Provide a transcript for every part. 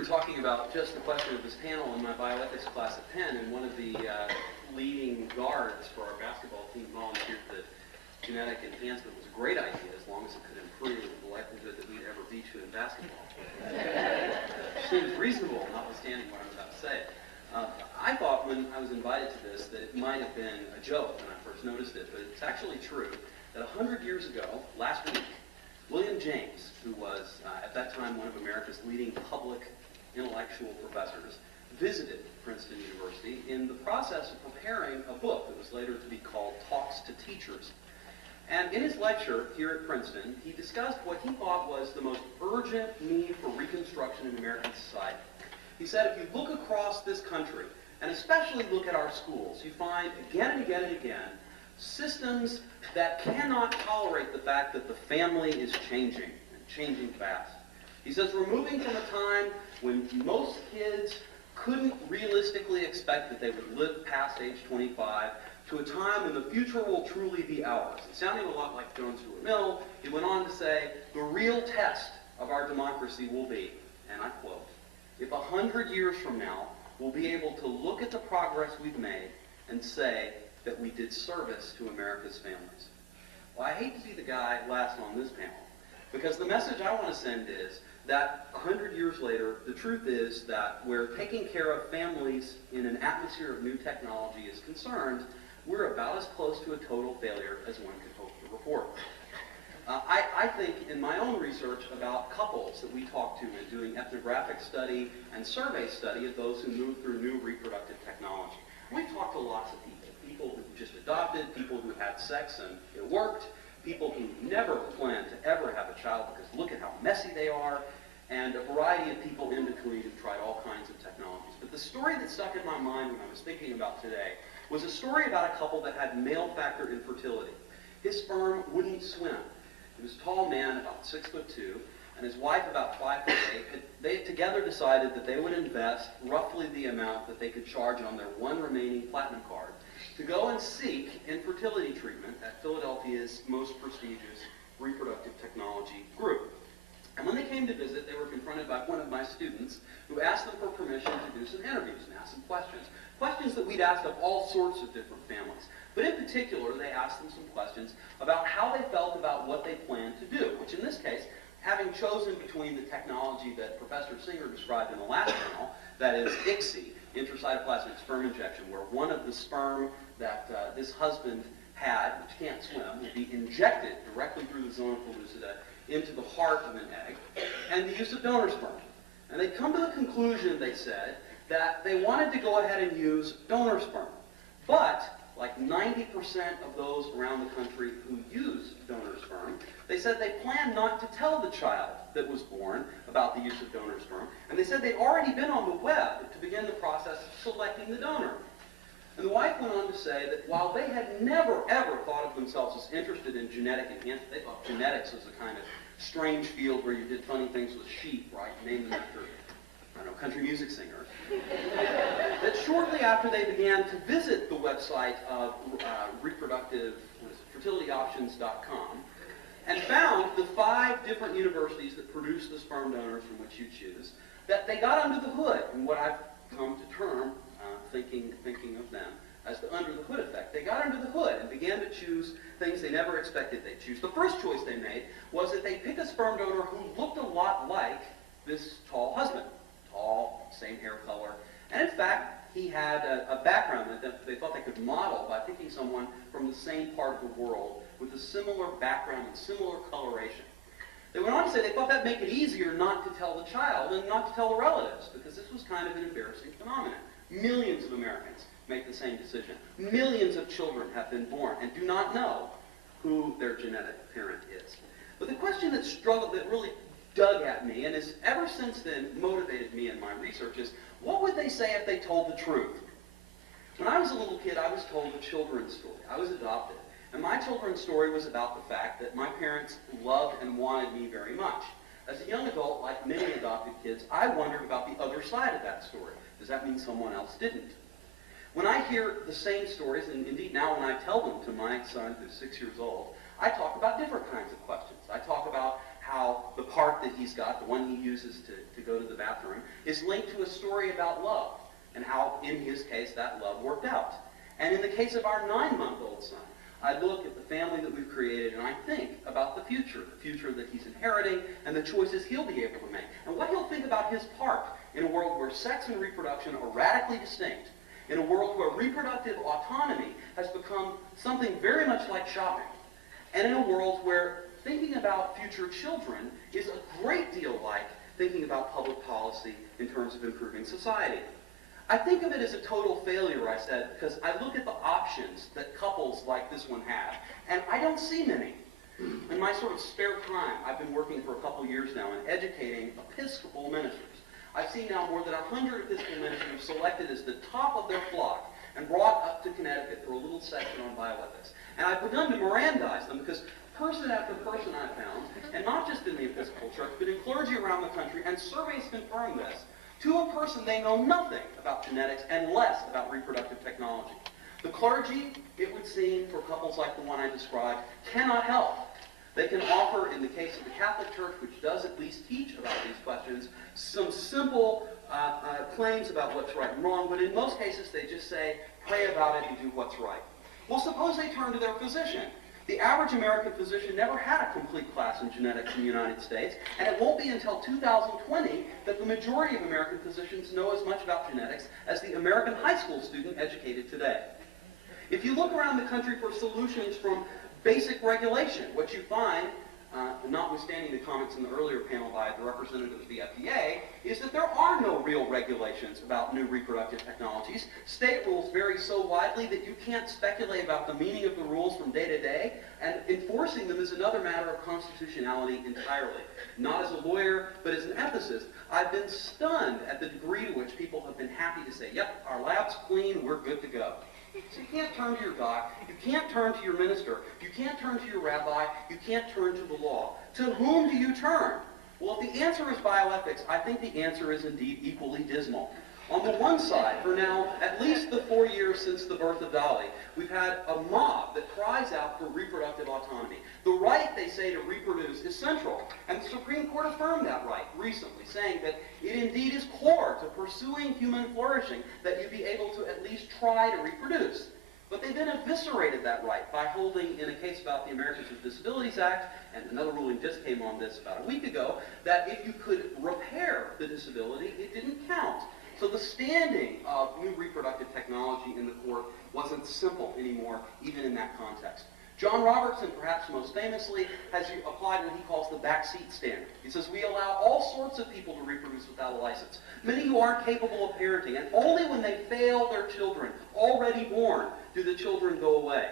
were talking about just the question of this panel in my bioethics class at Penn, and one of the leading guards for our basketball team volunteered that genetic enhancement was a great idea as long as it could improve the likelihood that we'd ever beat you in basketball. Seems reasonable, notwithstanding what I'm about to say. I thought when I was invited to this that it might have been a joke when I first noticed it, but it's actually true that 100 years ago, last week, William James, who was at that time one of America's leading public intellectual professors, visited Princeton University in the process of preparing a book that was later to be called Talks to Teachers. And in his lecture here at Princeton, he discussed what he thought was the most urgent need for reconstruction in American society. He said, if you look across this country, and especially look at our schools, you find again and again and again systems that cannot tolerate the fact that the family is changing, and changing fast. He says we're moving from a time when most kids couldn't realistically expect that they would live past age 25 to a time when the future will truly be ours. It sounded a lot like Joan Stuart Mill. He went on to say, the real test of our democracy will be, and I quote, if 100 years from now we'll be able to look at the progress we've made and say that we did service to America's families. Well, I hate to be the guy last on this panel, because the message I want to send is that 100 years later, the truth is that where taking care of families in an atmosphere of new technology is concerned, we're about as close to a total failure as one could hope to report. I think in my own research about couples that we talk to in doing ethnographic study and survey study of those who move through new reproductive technology. We've talked to lots of people who just adopted, people who had sex and it worked, people who never planned to ever have a child because look at how messy they are, and a variety of people in between who've tried all kinds of technologies. But the story that stuck in my mind when I was thinking about today was a story about a couple that had male factor infertility. His sperm wouldn't swim. He was a tall man, about 6'2", and his wife about 5'8". They together decided that they would invest roughly the amount that they could charge on their one remaining platinum card to go and seek infertility treatment at Philadelphia's most prestigious reproductive technology group. And when they came to visit, they were confronted by one of my students who asked them for permission to do some interviews and ask some questions. Questions that we'd asked of all sorts of different families. But in particular, they asked them some questions about how they felt about what they planned to do, which in this case, having chosen between the technology that Professor Singer described in the last panel, that is ICSI, intracytoplasmic sperm injection, where one of the sperm that this husband had, which can't swim, will be injected directly through the zona pellucida into the heart of an egg, and the use of donor sperm. And they'd come to the conclusion, they said, that they wanted to go ahead and use donor sperm. But, like 90% of those around the country who use donor sperm, they said they planned not to tell the child that was born about the use of donor sperm, and they said they'd already been on the web to begin the process of selecting the donor. And the wife went on to say that while they had never, ever thought of themselves as interested in genetic enhancement, they thought genetics was a kind of strange field where you did funny things with sheep, right? Named them after, I don't know, country music singers. That shortly after they began to visit the website of Reproductive, fertilityoptions.com, and found the 5 different universities that produce the sperm donors from which you choose, that they got under the hood, and what I've come to term, thinking of them, as the under the hood effect. They got under the hood and began to choose things they never expected they'd choose. The first choice they made was that they pick a sperm donor who looked a lot like this tall husband. Tall, same hair color, and in fact, he had a background that they thought they could model by picking someone from the same part of the world with a similar background and similar coloration. They went on to say they thought that'd make it easier not to tell the child and not to tell the relatives, because this was kind of an embarrassing phenomenon. Millions of Americans make the same decision. Millions of children have been born and do not know who their genetic parent is. But the question that really dug at me, and has ever since then motivated me in my research, is what would they say if they told the truth? When I was a little kid, I was told a children's story. I was adopted. And my children's story was about the fact that my parents loved and wanted me very much. As a young adult, like many adopted kids, I wondered about the other side of that story. Does that mean someone else didn't? When I hear the same stories, and indeed now when I tell them to my son who's 6 years old, I talk about different kinds of questions. I talk about how the part that he's got, the one he uses to go to the bathroom, is linked to a story about love, and how, in his case, that love worked out. And in the case of our 9-month-old son, I look at the family that we've created, and I think about the future that he's inheriting, and the choices he'll be able to make, and what he'll think about his part in a world where sex and reproduction are radically distinct, in a world where reproductive autonomy has become something very much like shopping, and in a world where thinking about future children is a great deal like thinking about public policy in terms of improving society. I think of it as a total failure, I said, because I look at the options that couples like this one have, and I don't see many. In my sort of spare time, I've been working for a couple years now in educating Episcopal ministers. I've seen now more than 100 Episcopal ministers selected as the top of their flock and brought up to Connecticut for a little section on bioethics. And I've begun to Mirandize them because person after person I've found, and not just in the Episcopal Church, but in clergy around the country, and surveys confirm this, to a person they know nothing about genetics and less about reproductive technology. The clergy, it would seem, for couples like the one I described, cannot help. They can offer, in the case of the Catholic Church, which does at least teach about these questions, some simple claims about what's right and wrong, but in most cases they just say, pray about it and do what's right. Well, suppose they turn to their physician. The average American physician never had a complete class in genetics in the United States, and it won't be until 2020 that the majority of American physicians know as much about genetics as the American high school student educated today. If you look around the country for solutions from basic regulation, what you find, notwithstanding the comments in the earlier panel by the representative of the FDA, is that there are no real regulations about new reproductive technologies. State rules vary so widely that you can't speculate about the meaning of the rules from day to day, and enforcing them is another matter of constitutionality entirely. Not as a lawyer, but as an ethicist, I've been stunned at the degree to which people have been happy to say, yep, our lab's clean, we're good to go. So you can't turn to your doc, you can't turn to your minister, you can't turn to your rabbi, you can't turn to the law. To whom do you turn? Well, if the answer is bioethics, I think the answer is indeed equally dismal. On the one side, for now, at least the 4 years since the birth of Dolly, we've had a mob that cries out for reproductive autonomy. The right, they say, to reproduce is central, and the Supreme Court affirmed that right recently, saying that it indeed is core to pursuing human flourishing that you be able to at least try to reproduce. But they then eviscerated that right by holding, in a case about the Americans with Disabilities Act, and another ruling just came on this about a week ago, that if you could repair the disability, it didn't count. So the standing of new reproductive technology in the court wasn't simple anymore, even in that context. John Robertson, perhaps most famously, has applied what he calls the backseat standard. He says, we allow all sorts of people to reproduce without a license, many who aren't capable of parenting, and only when they fail their children, already born, do the children go away.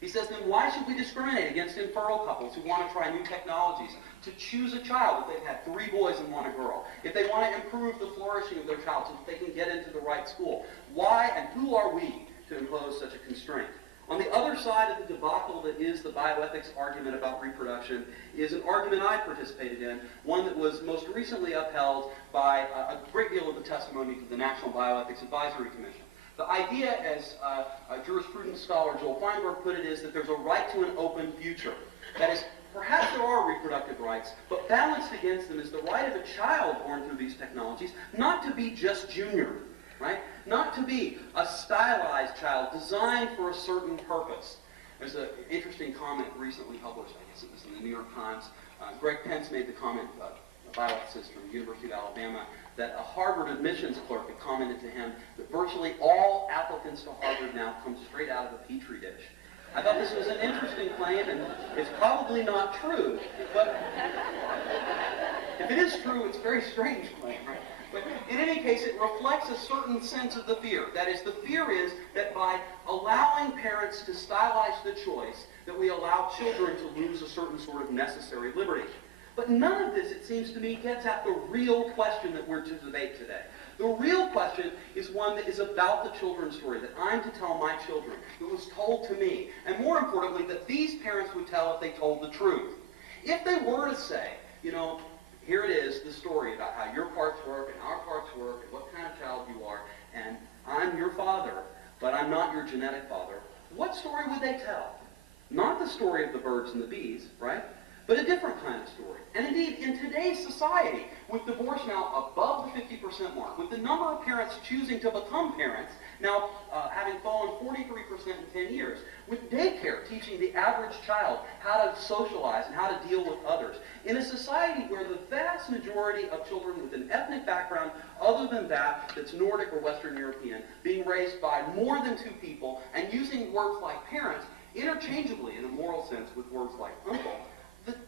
He says, then why should we discriminate against infertile couples who want to try new technologies to choose a child if they've had 3 boys and 1 girl, if they want to improve the flourishing of their child so that they can get into the right school? Why and who are we to impose such a constraint? On the other side of the debacle that is the bioethics argument about reproduction is an argument I participated in, one that was most recently upheld by a great deal of the testimony to the National Bioethics Advisory Commission. The idea, as jurisprudence scholar Joel Feinberg put it, is that there's a right to an open future. That is, perhaps there are reproductive rights, but balanced against them is the right of a child born through these technologies not to be just junior, right? Not to be a stylized child designed for a certain purpose. There's an interesting comment recently published, I guess it was in the New York Times. Greg Pence made the comment, a bioethicist from the University of Alabama, that a Harvard admissions clerk had commented to him that virtually all applicants to Harvard now come straight out of a petri dish. I thought this was an interesting claim, and it's probably not true, but if it is true, it's a very strange claim, right? But in any case, it reflects a certain sense of the fear. That is, the fear is that by allowing parents to stylize the choice, that we allow children to lose a certain sort of necessary liberty. But none of this, it seems to me, gets at the real question that we're to debate today. The real question is one that is about the children's story, that I'm to tell my children, that was told to me, and more importantly, that these parents would tell if they told the truth. If they were to say, you know, here it is, the story about how your parts work and our parts work and what kind of child you are, and I'm your father, but I'm not your genetic father, what story would they tell? Not the story of the birds and the bees, right? but a different kind of story. And indeed, in today's society, with divorce now above the 50% mark, with the number of parents choosing to become parents now having fallen 43% in 10 years, with daycare teaching the average child how to socialize and how to deal with others, in a society where the vast majority of children with an ethnic background other than that's Nordic or Western European, being raised by more than two people and using words like parents interchangeably in a moral sense with words like uncle,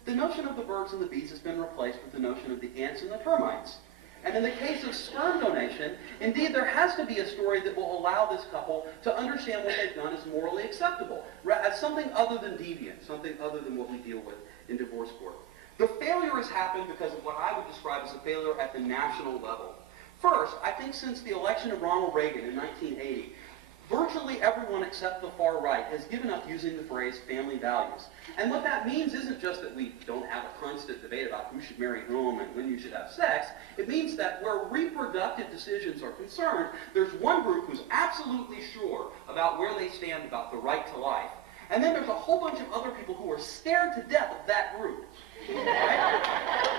the notion of the birds and the bees has been replaced with the notion of the ants and the termites. And in the case of sperm donation, indeed there has to be a story that will allow this couple to understand what they've done as morally acceptable, as something other than deviant, something other than what we deal with in divorce court. The failure has happened because of what I would describe as a failure at the national level. First, I think since the election of Ronald Reagan in 1980, virtually everyone except the far right has given up using the phrase family values. And what that means isn't just that we don't have a constant debate about who should marry whom and when you should have sex. It means that where reproductive decisions are concerned, there's one group who's absolutely sure about where they stand about the right to life. And then there's a whole bunch of other people who are scared to death of that group. Right?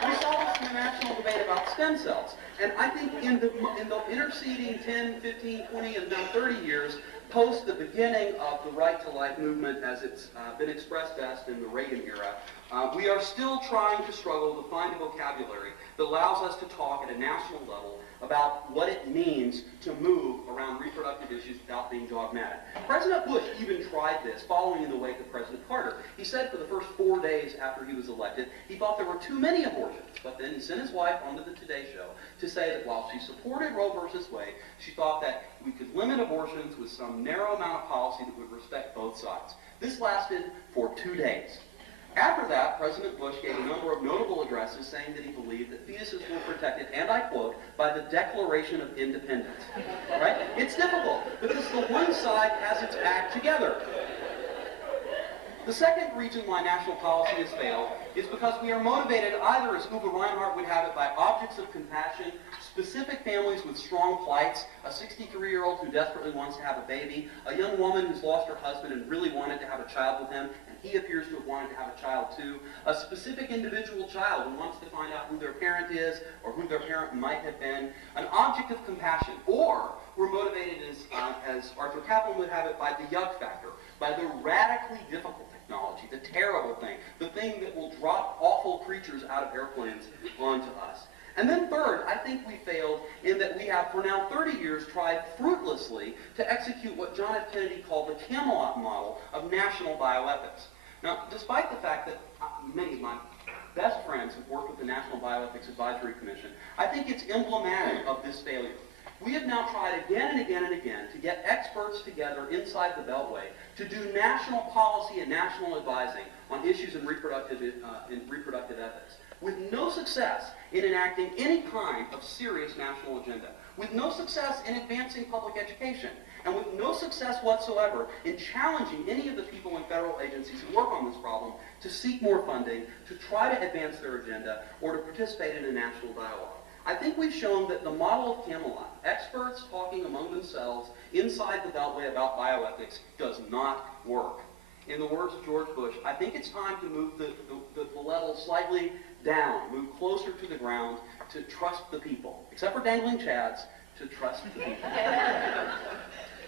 We saw this in the national debate about stem cells. And I think in the interceding 10, 15, 20, and now 30 years, post the beginning of the right to life movement as it's been expressed best in the Reagan era, we are still trying to struggle to find a vocabulary that allows us to talk at a national level about what it means to move around reproductive issues without being dogmatic. President Bush even tried this, following in the wake of President Carter. He said for the first 4 days after he was elected, he thought there were too many abortions. But then he sent his wife onto the Today Show to say that while she supported Roe versus Wade, she thought that we could limit abortions with some narrow amount of policy that would respect both sides. This lasted for 2 days. After that, President Bush gave a number of notable addresses saying that he believed that fetuses were protected, and I quote, by the Declaration of Independence. Right? It's difficult because the one side has its act together. The second reason why national policy has failed is because we are motivated either, as Uwe Reinhardt would have it, by objects of compassion, specific families with strong plights, a 63-year-old who desperately wants to have a baby, a young woman who's lost her husband and really wanted to have a child with him, and he appears to have wanted to have a child too, a specific individual child who wants to find out who their parent is or who their parent might have been, an object of compassion, or we're motivated, as Arthur Caplan would have it, by the yuck factor, by the radically difficult technology, the terrible thing, the thing that will drop awful creatures out of airplanes onto us. And then third, I think we failed in that we have, for now 30 years, tried fruitlessly to execute what John F. Kennedy called the Camelot model of national bioethics. Now, despite the fact that many of my best friends have worked with the National Bioethics Advisory Commission, I think it's emblematic of this failure. We have now tried again and again and again to get experts together inside the Beltway to do national policy and national advising on issues in reproductive ethics, with no success in enacting any kind of serious national agenda, with no success in advancing public education, and with no success whatsoever in challenging any of the people in federal agencies who work on this problem to seek more funding, to try to advance their agenda, or to participate in a national dialogue. I think we've shown that the model of Camelot, experts talking among themselves inside the Beltway about bioethics, does not work. In the words of George Bush, I think it's time to move the level slightly down, move closer to the ground, to trust the people. Except for dangling chads, to trust the people.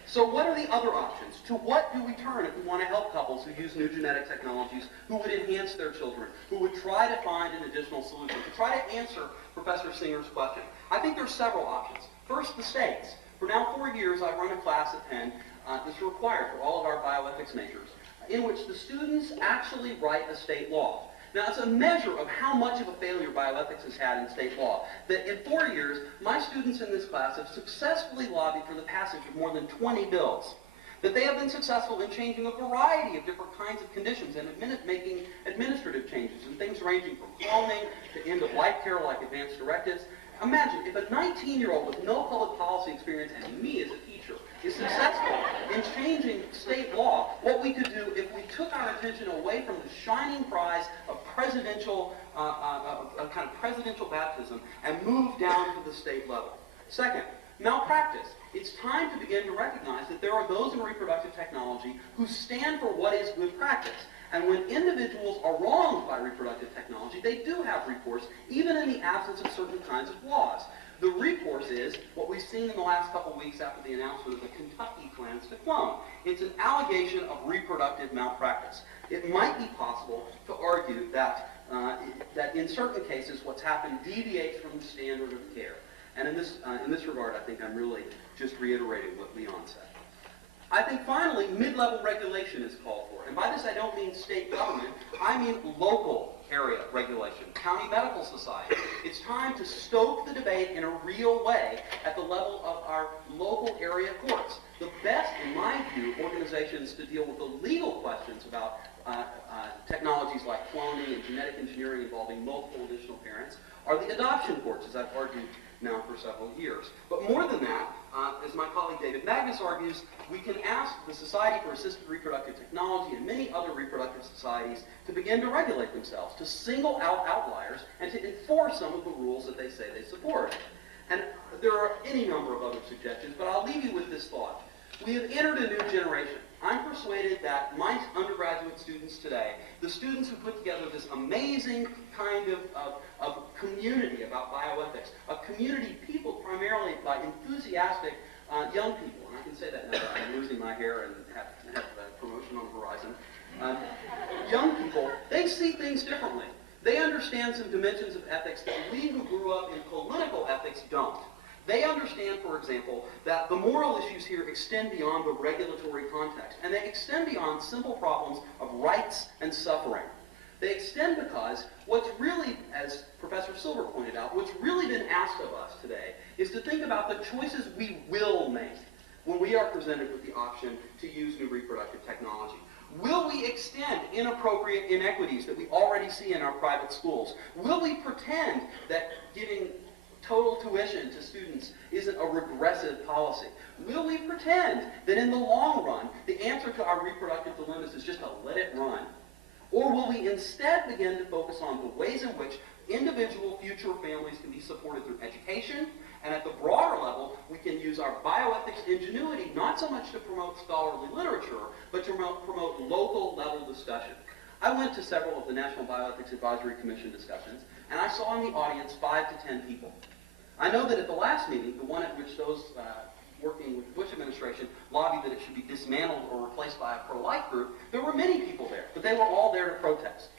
So what are the other options? To what do we turn if we want to help couples who use new genetic technologies, who would enhance their children, who would try to find an additional solution, to try to answer Professor Singer's question? I think there are several options. First, the states. For now 4 years, I've run a class at Penn that's required for all of our bioethics majors, in which the students actually write a state law. Now, it's a measure of how much of a failure bioethics has had in state law, that in 4 years, my students in this class have successfully lobbied for the passage of more than 20 bills, that they have been successful in changing a variety of different kinds of conditions and making administrative changes, and things ranging from cloning to end-of-life care like advanced directives. Imagine if a 19-year-old with no public policy experience and me as a teacher is successful in changing state law, what we could do if we took our attention away from the shining prize of presidential, kind of presidential baptism and moved down to the state level. Second, malpractice. It's time to begin to recognize that there are those in reproductive technology who stand for what is good practice. And when individuals are wronged by reproductive technology, they do have recourse, even in the absence of certain kinds of laws. The recourse is what we've seen in the last couple weeks after the announcement of the Kentucky plans to clone. It's an allegation of reproductive malpractice. It might be possible to argue that, that in certain cases what's happened deviates from the standard of care. And in this regard, I think I'm really just reiterating what Leon said. I think finally, mid-level regulation is called for. And by this I don't mean state government, I mean local area regulation, county medical society. It's time to stoke the debate in a real way at the level of our local area courts. The best, in my view, organizations to deal with the legal questions about technologies like cloning and genetic engineering involving multiple additional parents are the adoption courts, as I've argued now for several years. But more than that, as my colleague David Magnus argues, we can ask the Society for Assisted Reproductive Technology and many other reproductive societies to begin to regulate themselves, to single out outliers, and to enforce some of the rules that they say they support. And there are any number of other suggestions, but I'll leave you with this thought. We have entered a new generation. I'm persuaded that my undergraduate students today, the students who put together this amazing kind of community about bioethics, a community peopled primarily by enthusiastic young people, and I can say that now that I'm losing my hair and have a promotion on the horizon. Young people, they see things differently. They understand some dimensions of ethics that we who grew up in political ethics don't. They understand, for example, that the moral issues here extend beyond the regulatory context, and they extend beyond simple problems of rights and suffering. They extend because what's really, as Professor Silver pointed out, what's really been asked of us today is to think about the choices we will make when we are presented with the option to use new reproductive technology. Will we extend inappropriate inequities that we already see in our private schools? Will we pretend that giving total tuition to students isn't a regressive policy? Will we pretend that in the long run, the answer to our reproductive dilemmas is just to let it run? Or will we instead begin to focus on the ways in which individual future families can be supported through education, and at the broader level, we can use our bioethics ingenuity not so much to promote scholarly literature, but to promote local level discussion. I went to several of the National Bioethics Advisory Commission discussions, and I saw in the audience 5 to 10 people. I know that at the last meeting, the one at which those working with the Bush administration lobbied that it should be dismantled or replaced by a pro-life group, there were many people there, but they were all there to protest.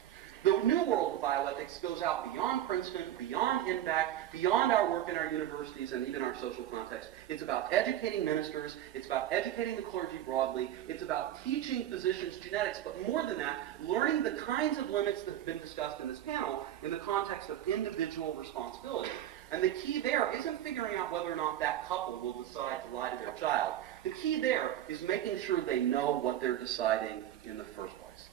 The new world of bioethics goes out beyond Princeton, beyond impact, beyond our work in our universities and even our social context. It's about educating ministers, it's about educating the clergy broadly, it's about teaching physicians genetics, but more than that, learning the kinds of limits that have been discussed in this panel in the context of individual responsibility. And the key there isn't figuring out whether or not that couple will decide to lie to their child. The key there is making sure they know what they're deciding in the first place.